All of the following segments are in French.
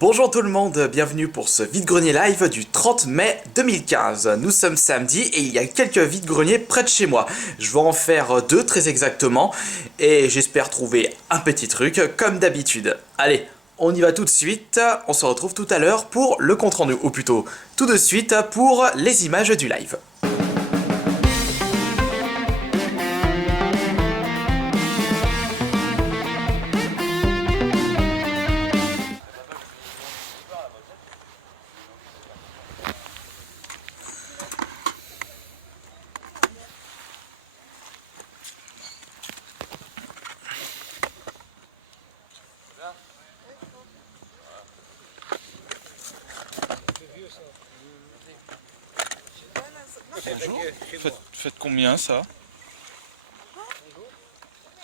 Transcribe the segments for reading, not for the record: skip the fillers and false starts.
Bonjour tout le monde, bienvenue pour ce vide-grenier live du 30 mai 2015. Nous sommes samedi et il y a quelques vide-greniers près de chez moi. Je vais en faire deux très exactement et j'espère trouver un petit truc comme d'habitude. Allez, on y va tout de suite, on se retrouve tout à l'heure pour le compte-rendu, ou plutôt tout de suite pour les images du live. Bonjour. Faites combien ça?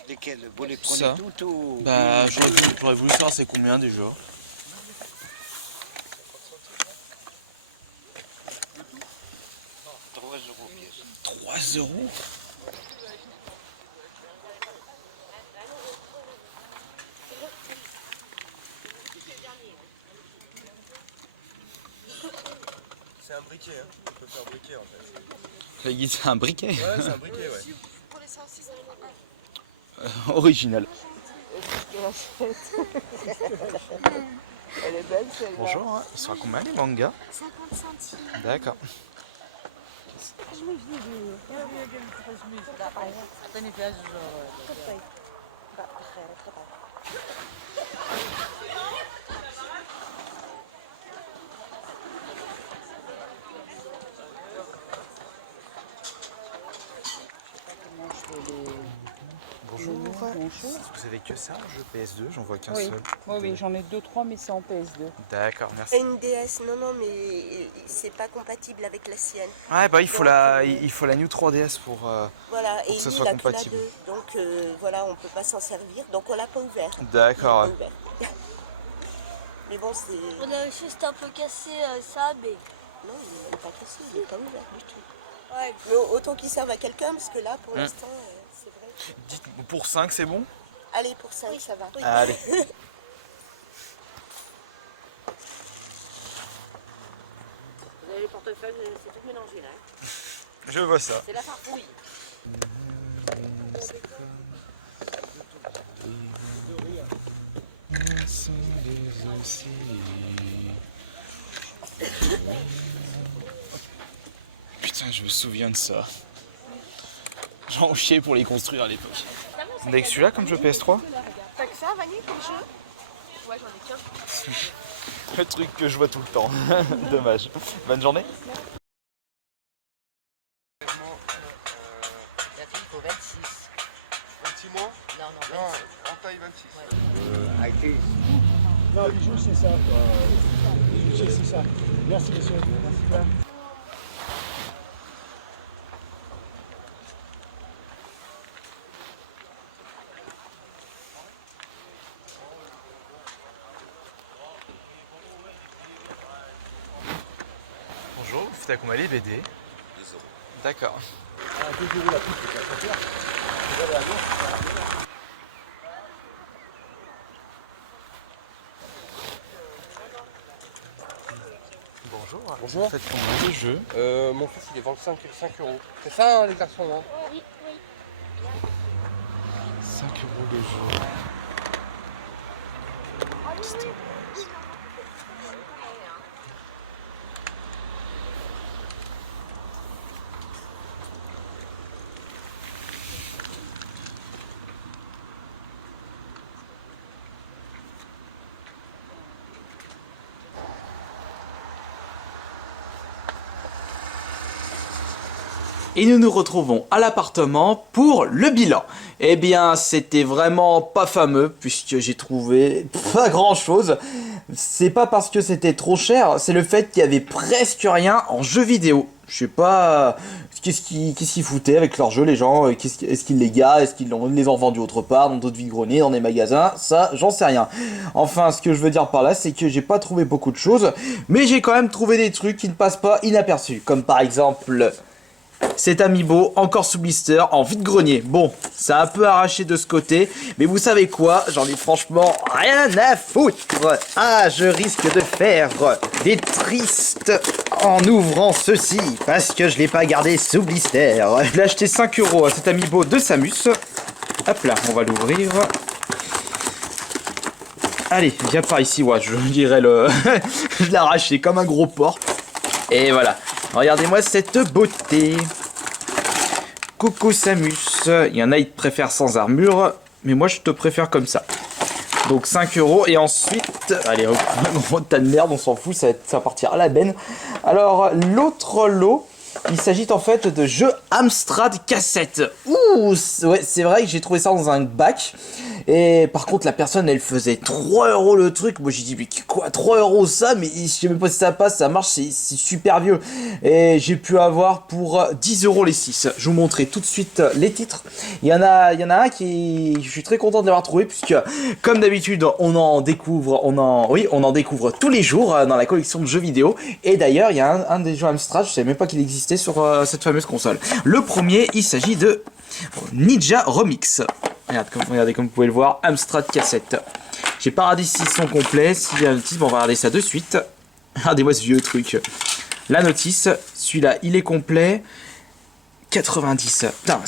Lesquels? Vous les prenez Ça. toutes ou... Bah j'aurais voulu savoir c'est combien déjà. 3 euros pièce. 3 euros? C'est un briquet, hein. On peut faire briquet en fait. La guide c'est un briquet. Ouais, c'est un briquet, ouais. Original. Elle est belle celle-là. Bonjour, ils sont à combien les mangas? 50 centimes. D'accord. Bonjour, vous avez que ça en jeu PS2? J'en vois qu'un Oui. seul. Oui, j'en ai 2-3 mais c'est en PS2. D'accord, merci. Une DS, non, mais c'est pas compatible avec la sienne. Ouais, bah il faut la New 3DS pour... Voilà, Pour et que ce lui, soit il a que la compatible. 2. Donc voilà, on peut pas s'en servir. Donc on l'a pas ouvert. D'accord. On l'a pas ouvert. Mais bon, c'est. On a juste un peu cassé ça, mais... Non, il n'est même pas cassé, il n'est pas ouvert du tout. Ouais. Mais autant qu'il serve à quelqu'un, parce que là, pour l'instant, c'est vrai. Dites, pour 5 c'est bon? Allez, pour 5, ça va. Allez. Vous avez les portefeuilles, c'est tout mélangé là. Hein. Je vois ça. C'est la farfouille. Putain, je me souviens de ça. J'en chiais pour les construire à l'époque. Vous avez que celui-là comme jeu PS3? T'as que ça, Vanille, comme jeu? Ouais, j'en ai qu'un. Le truc que je vois tout le temps. Dommage. Bonne journée. La fille, il faut 26. 26 mois? Non, Non, 26. en taille 26. Arrêtez. Non, les jeux, c'est ça. Les jeux, c'est ça. Merci, monsieur. Merci. Bonjour, vous faites à combien les BD? 2 euros. D'accord. Ah, 2 euros la coupe, c'est pas très cher. Vous allez à gauche. Bonjour. Bonjour. Vous faites combien de jeux? Mon fils il est vendu 5 euros. C'est ça hein, les garçons, hein? 5 euros le jeu. Et nous nous retrouvons à l'appartement pour le bilan. Eh bien, c'était vraiment pas fameux puisque j'ai trouvé pas grand chose. C'est pas parce que c'était trop cher, c'est le fait qu'il y avait presque rien en jeu vidéo. Je sais pas qu'est-ce qu'ils foutaient avec leurs jeux les gens, est-ce qu'ils les gardent, est-ce qu'ils les ont vendus autre part, dans d'autres vide-greniers, dans des magasins, ça j'en sais rien. Enfin, ce que je veux dire par là, c'est que j'ai pas trouvé beaucoup de choses, mais j'ai quand même trouvé des trucs qui ne passent pas inaperçus, comme par exemple cet amiibo encore sous blister en vide-grenier. Bon, ça a un peu arraché de ce côté, mais vous savez quoi, j'en ai franchement rien à foutre. Ah, je risque de faire des tristes en ouvrant ceci, parce que je l'ai pas gardé sous blister. Je l'ai acheté 5 € à cet amiibo de Samus. Hop là, on va l'ouvrir. Allez, viens par ici, ouais, je dirais le... je l'ai arraché comme un gros porc. Et voilà, regardez-moi cette beauté. Coucou Samus. Il y en a, ils te préfèrent sans armure, mais moi je te préfère comme ça. Donc 5 € et ensuite... Allez, gros tas de merde, on s'en fout, ça va partir à la benne. Alors, l'autre lot... Il s'agit en fait de jeux Amstrad cassette. Ouh, ouais, c'est vrai que j'ai trouvé ça dans un bac. Et par contre, la personne, elle faisait 3 € le truc. Moi, j'ai dit, mais quoi, 3 € ça? Mais je sais même pas si ça passe, ça marche, c'est super vieux. Et j'ai pu avoir pour 10 € les 6. Je vous montrerai tout de suite les titres. Il y en a un qui... Je suis très content de l'avoir trouvé, puisque, comme d'habitude, on en découvre tous les jours dans la collection de jeux vidéo. Et d'ailleurs, il y a un des jeux Amstrad, je savais même pas qu'il existait sur cette fameuse console. Le premier, il s'agit de Ninja Remix. Regardez comme vous pouvez le voir, Amstrad cassette. J'ai pas regardé s'ils sont complets, s'il y a une notice, bon, on va regarder ça de suite. Regardez-moi ce vieux truc. La notice, celui-là, il est complet. 90. Putain,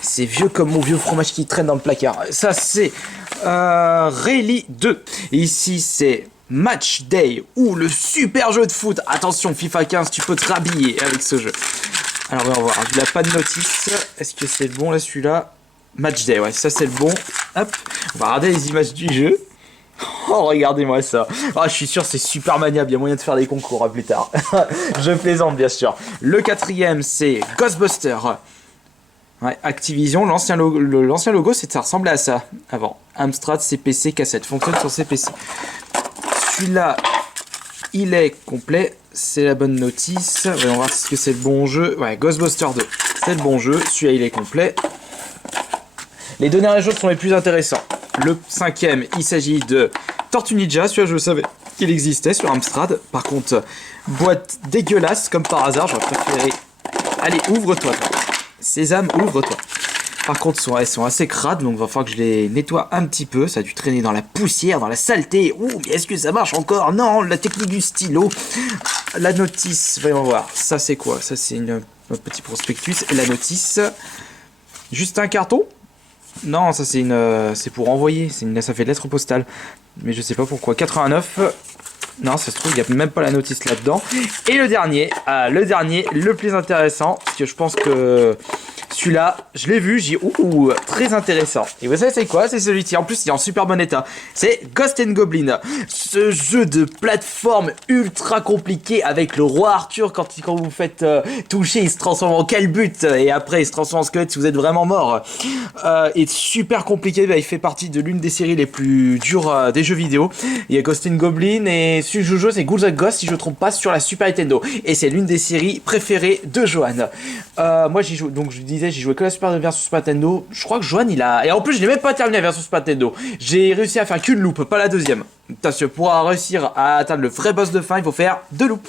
c'est vieux comme mon vieux fromage qui traîne dans le placard. Ça, c'est Rally 2. Et ici, c'est Match Day, ou le super jeu de foot. Attention, FIFA 15, tu peux te rhabiller avec ce jeu. Alors, on va voir, il n'a pas de notice. Est-ce que c'est le bon, là, celui-là? Match Day, ouais, ça, c'est le bon. Hop, on va regarder les images du jeu. Oh, regardez-moi ça. Ah, je suis sûr, c'est super maniable. Il y a moyen de faire des concours plus tard. Je plaisante, bien sûr. Le quatrième, c'est Ghostbusters. Ouais, Activision, l'ancien logo, ça ressemblait à ça avant. Amstrad CPC cassette, fonctionne sur CPC. Celui-là, il est complet, c'est la bonne notice. Voyons voir si c'est le bon jeu. Ouais, Ghostbusters 2, c'est le bon jeu. Celui-là, il est complet. Les deux derniers jeux sont les plus intéressants. Le cinquième, il s'agit de Tortue Ninja. Celui-là, je savais qu'il existait sur Amstrad. Par contre, boîte dégueulasse, comme par hasard. J'aurais préféré... Allez, ouvre-toi, toi. Sésame, ouvre-toi. Par contre, elles sont assez crades, donc il va falloir que je les nettoie un petit peu. Ça a dû traîner dans la poussière, dans la saleté. Ouh, mais est-ce que ça marche encore? Non, la technique du stylo. La notice, voyons voir. Ça, c'est quoi? Ça, c'est un petit prospectus. Et la notice, juste un carton? Non, ça, c'est pour envoyer. Ça fait lettre postale. Mais je sais pas pourquoi. 89. Non, ça se trouve, il n'y a même pas la notice là-dedans. Et le dernier, le plus intéressant, parce que je pense que celui-là, je l'ai vu, j'ai dit, ouh, très intéressant. Et vous savez c'est quoi? C'est celui-ci, en plus il est en super bon état. C'est Ghost & Goblin, ce jeu de plateforme ultra compliqué avec le roi Arthur. Quand vous faites toucher, il se transforme en calbut, et après il se transforme en squelette si vous êtes vraiment mort. Et super compliqué, il fait partie de l'une des séries les plus dures des jeux vidéo. Il y a Ghost & Goblin, et celui que je joue, c'est Ghouls & Ghosts, si je ne me trompe pas, sur la Super Nintendo. Et c'est l'une des séries préférées de Johan. Moi j'y joue, donc je disais, j'ai joué que la version Super Nintendo. Je crois que Johan il a... Et en plus je n'ai même pas terminé la version Super Nintendo. J'ai réussi à faire qu'une loupe, pas la deuxième. Parce que pour réussir à atteindre le vrai boss de fin, il faut faire 2 loupes.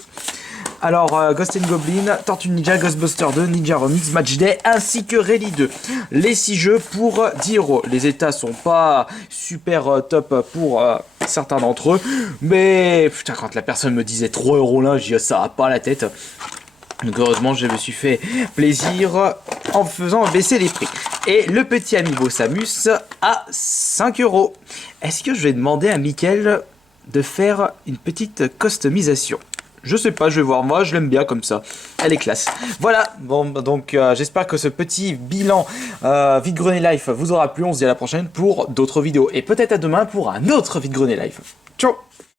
Alors, Ghost & Goblin, Tortue Ninja, Ghostbusters 2, Ninja Remix, Match Day, ainsi que Rally 2. Les 6 jeux pour 10 €. Les états sont pas super top pour certains d'entre eux. Mais, putain, quand la personne me disait 3 € là, j'ai dit, ça va pas la tête. Donc heureusement, je me suis fait plaisir en faisant baisser les prix. Et le petit amiibo Samus à 5 €. Est-ce que je vais demander à Mickaël de faire une petite customisation? Je sais pas, je vais voir. Moi, je l'aime bien comme ça. Elle est classe. Voilà. Bon, donc, j'espère que ce petit bilan Vide-Grenier Life vous aura plu. On se dit à la prochaine pour d'autres vidéos. Et peut-être à demain pour un autre Vide-Grenier Life. Ciao!